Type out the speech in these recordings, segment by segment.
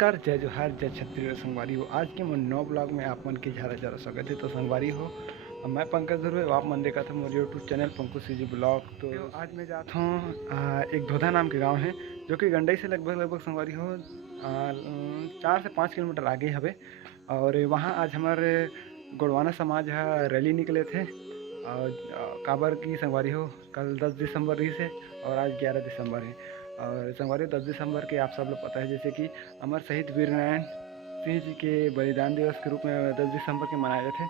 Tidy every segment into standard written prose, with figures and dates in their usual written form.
नमस्कार, जय जोहार, जय छत्तीसगढ़ संगवारी हो। आज के मोर नौ ब्लॉग में आप मन के ज़्यादा स्वागत है। तो संगवारी हो, मैं पंकज ध्रुव, आप मन देखा था मोर YouTube channel Pankaj CG blog. तो आज मैं जाता हूँ एक धोधा नाम के गांव है, जो कि गंडई से लगभग संगवारी हो 4 से 5 किलोमीटर आगे हवे। और वहाँ आज हमारे गोड़वाना समाज रैली निकले थे। और काबर की संगवारी हो, कल 10 दिसंबर रही से और आज 11 दिसंबर है। और संगवारी 10 दिसंबर के आप सब लोग पता है, जैसे कि अमर शहीद वीर नारायण सिंह जी के बलिदान दिवस के रूप में 10 दिसंबर के मनाए जाते।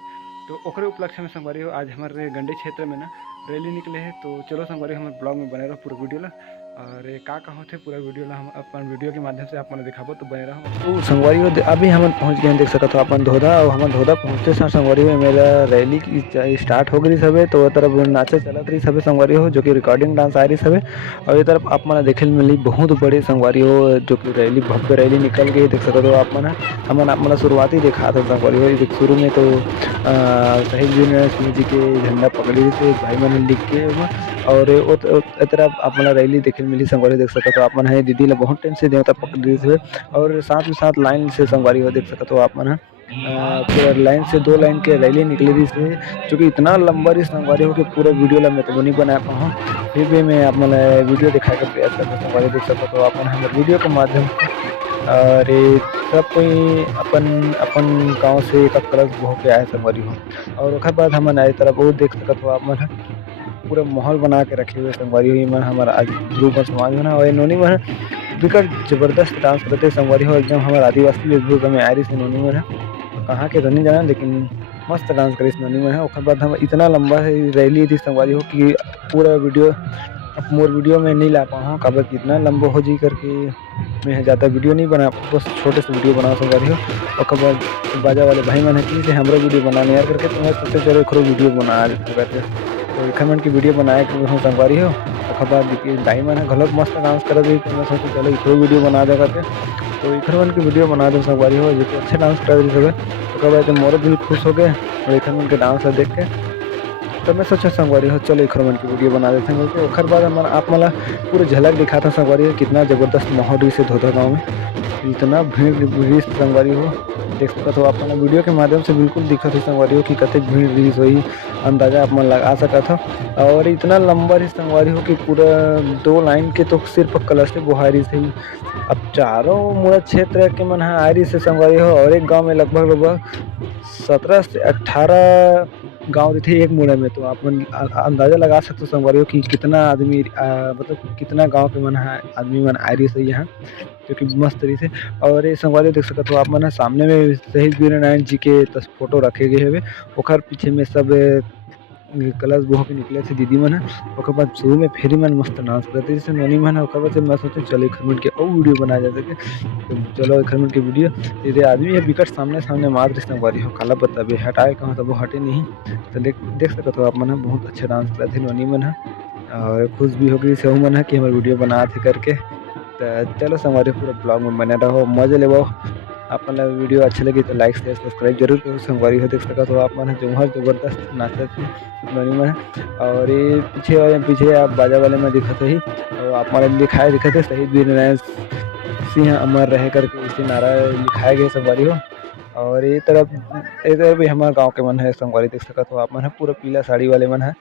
तो ओकरे उपलक्ष्य में संगवारी हो आज हमारे गंडई क्षेत्र में ना रैली निकले हैं। तो चलो संगवारी हमारे ब्लॉग में बने रहो पूरा वीडियो ला। और का होते पूरा वीडियो ला हम अपन वीडियो के माध्यम से आप मन दिखाबो, तो बने रहो। तो संगवारी हो अभी हम पहुंच गए हैं, देख सकते हो अपन धोधा। और हम धोधा पहुंचते साथ संगवारी हो मेरा रैली की स्टार्ट हो गई सब। तो तरफ नाचे चलत रही सब संगवारी हो, जो कि रिकॉर्डिंग डांस आ रही सब। और ये तरफ आप मन देखे मिली बहुत बड़ी संगवारी हो, जो कि रैली भव्य रैली निकल गई। देख सकते हो आप मन हमन आप मन शुरुआती दिखा था संगवारी हो। शुरू में तो शहीद वीर नारायण सिंह जी के झंडा पकड़ी थे भाई मन लिख के ओमा। और तरफ आप मन रैली देखे मिली संगवारी देख सकते हो आप मन है। दीदी ला बहुत टाइम से देवता पकड़ी थे। और साथ ही साथ लाइन से संगवारी हो देख सकते हो आप मन पूरा लाइन से 2 लाइन के रैली निकली रही से, जो कि इतना लंबा रही संगवारी हो कि पूरा वीडियो ला मैं तो नहीं बना पाऊँ। फिर भी मैं आप मन वीडियो दिखा के प्रयास करता संगवारी देख सकते हो आप मन हमारे वीडियो के माध्यम से। और सब कोई अपन अपन गाँव से एक कलश बहो के आए संगवारी हो। और ओकर बाद हमन आए तरफ वो देख सकत हो आप मन पूरा माहौल बना के रखे हुए संगवारी हो। मन हमारा आज ध्रुव समाज में और नोनी मन बिकट जबरदस्त डांस करते संगवारी हो। एकदम हमारे आदिवासी वेशभूषा में आ रही से नोनी मन कहाँ के तो नहीं जाना, लेकिन मस्त डांस करी नोनी मन है। ओकर बाद हम इतना लंबा रैली थी संगवारी हो कि पूरा वीडियो अब मोर वीडियो में नहीं ला पाऊँ, काबर कि इतना लंबा हो जी करके मैं ज़्यादा वीडियो नहीं बना पाऊँ, बस छोटे से वीडियो बना संगवारी हो। ओकर बाद बाजा वाले भाई मन है कि हमारा वीडियो बनाने यार करके, तो मैं सोचे चलो एक वीडियो बना करके। तो एक मन की वीडियो बनाए के संगवारी हो। ओकर बाद दाई मन घलोक मस्त डांस करत रही, तो मैं सोचे चलो एक वीडियो बना दे करके। तो एक मन की वीडियो बना दो संगवारी हो, जो कि अच्छे डांस कर रही सब। ओकर बाद मोर दिल खुश हो गए और एक मन के डांस देख के। तो मैं सोचा संगवारी हो चलो एक मन की वीडियो बना देते हैं। तो ओकर बाद आप मला पूरा झलक दिखाता संगवारी हो कितना जबरदस्त माहौल रही से धोधा गाँव में। इतना भीड़ संगवारी हो देख सकते हो आप मन वीडियो के माध्यम से बिल्कुल दिखत है संगवारी हो कि कते भीड़ रही होई, अंदाजा आप मन लगा सकत हो। और इतना लंबा रही संगवारी हो कि पूरा 2 लाइन के तो सिर्फ कलश बुहारी से ही अब चारों मुड़ा क्षेत्र के मन आ रही से संगवारी हो। और एक गांव में लगभग 17 से 18 गांव थे एक मुड़ा में। तो आप मन अंदाजा लगा सकते हो संगवारी हो कि कितना आदमी मतलब कितना गांव के मन आदमी मन आ रही से यहाँ, जो कि मस्त रही से। और ये संगवारी देख सकते हो आप मन सामने में शहीद वीर नारायण जी के फोटो रखे गए हुए। ओकर पीछे में सब कलश बहो के निकले थे दीदी मन। ओकर बाद शुरू में फेरी मन मस्त डांस करते जैसे नोनी मन। ओकर बाद मैं सोचे चलो एक मिनट के और वीडियो बनाया जा सके, तो चलो एक मिनट की वीडियो। ये आदमी है विकट सामने मार दे संगवारी हो, काला बताबे हटाए कहाँ तो वो हटे नहीं। तो देख सकते हो आप मन बहुत अच्छा डांस करते थे नोनी मन। और खुश भी हो गई सहू मन है कि हमारे वीडियो बना थे करके। तो चलो संगवारी पूरा ब्लॉग में बने रहो, मजे ले। आप मन वीडियो अच्छा लगी तो लाइक शेयर सब्सक्राइब जरूर करो संगवारी हो। देख सकते हो आप मन जोहर जबरदस्त नाचत थे नोनी मन। और ये पीछे आप बाजा वाले में दिखत ही, और आप मन दिखते थे शहीद वीर नारायण सिंह अमर रहे करके इसी नारा लिखाए गए संगवारी हो। और ये तरफ भी हमारे गांव के मन है संगवारी देख सकते हो आप मन पूरा पीला साड़ी वाले मन है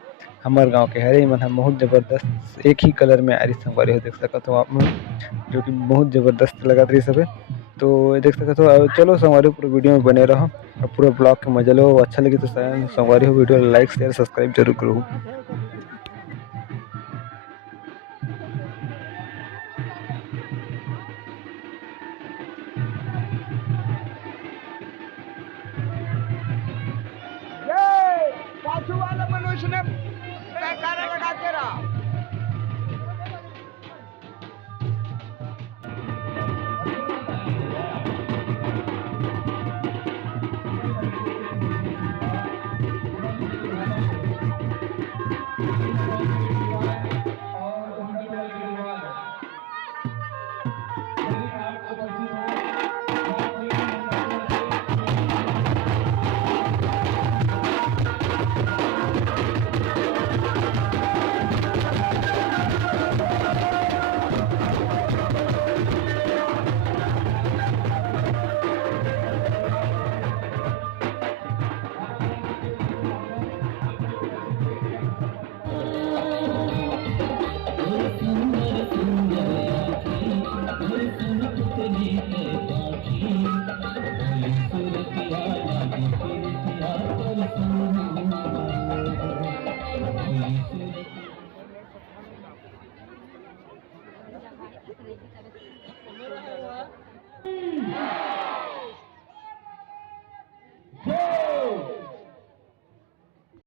हमारे गांव के हरे मन है बहुत जबरदस्त एक ही कलर में आ रही संगवारी हो देख सकते हो आप मन, जो कि बहुत जबरदस्त लगा रही सब। तो देख सकते हो चलो संगवारी पूरे वीडियो में बने रहो और पूरे ब्लॉग के मजा लो। अच्छा लगे तो संगवारी हो वीडियो लाइक शेयर सब्सक्राइब जरूर करो। पाछू वाला मनुष्य ने पैकारा लगा के रहा।